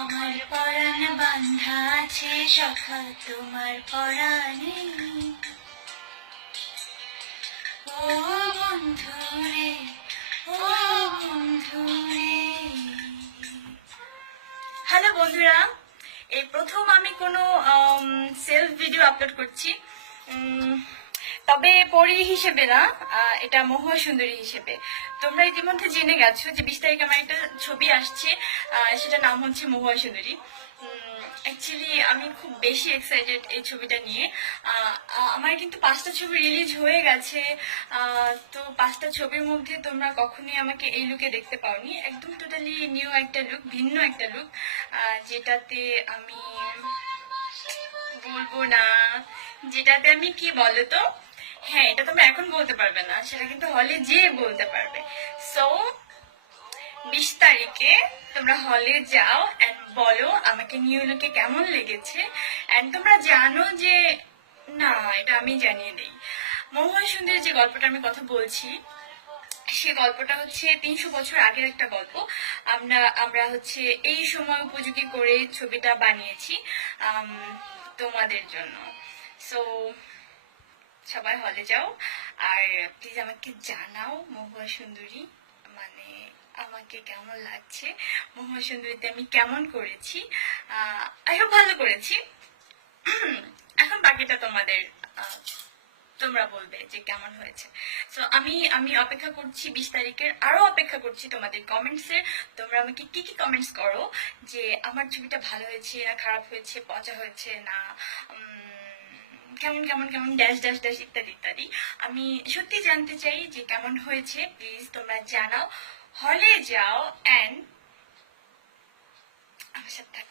আমার পরাণ বান্ধা আছে সখা তোমার পরাণে, ও বন্ধু রে, ও বন্ধু রে। হ্যালো বন্ধুরা, এই প্রথম আমি কোনো সেলফ ভিডিও আপলোড করছি, তবে পরী হিসেবে না, এটা মহুয়া সুন্দরী হিসেবে। তোমরা ইতিমধ্যে জেনে গেছো যে 20 তারিখে আমার একটা ছবি আসছে, সেটা নাম হচ্ছে মহুয়া সুন্দরী। অ্যাকচুয়ালি আমি খুব বেশি এক্সাইটেড এই ছবিটা নিয়ে। আমার কিন্তু 5টা ছবি রিলিজ হয়ে গেছে, তো 5টা ছবির মধ্যে তোমরা কখনোই আমাকে এই লুকে দেখতে পাওনি। একদম টোটালি নিউ একটা লুক, ভিন্ন একটা লুক, যেটাতে আমি বলবো না, যেটাতে আমি কি বলতো, হ্যাঁ এটা তোমরা এখন বলতে পারবে না, সেটা কিন্তু হলে যেয়ে বলতে পারবে। সো 20 তারিখে তোমরা হলে যাও এন্ড বলো আমাকে নিউ লুকে কেমন লেগেছে। এন্ড তোমরা জানো যে, না এটা আমি জানিয়ে দিই, মহুয়া সুন্দরীর যে গল্পটা আমি কথা বলছি, সে গল্পটা হচ্ছে 300 বছর আগের একটা গল্প। আমরা হচ্ছে এই সময় উপযোগী করে ছবিটা বানিয়েছি তোমাদের জন্য। সো সবাই হলে যাও, আর প্লিজ আমাকে জানাও মহুয়া সুন্দরী মানে আমাকে কেমন লাগছে, মহুয়া সুন্দরীতে আমি কেমন করেছি। আই হোপ ভালো করেছি। এখন বাকিটা তোমাদের, তোমরা বলবে যে কেমন হয়েছে। সো আমি অপেক্ষা করছি 20 তারিখের, আরো অপেক্ষা করছি তোমাদের কমেন্টসে। তোমরা আমাকে কি কি কমেন্টস করো যে আমার ছবিটা ভালো হয়েছে না খারাপ হয়েছে, পচা হয়েছে না কেমন কেমন কেমন ড্যাশ ড্যাশ ড্যাশ ইত্যাদি ইত্যাদি। আমি সত্যি জানতে চাই যে কেমন হয়েছে, প্লিজ তোমরা জানাও। হলে যাও এন্ড আমার সাথে থাকো।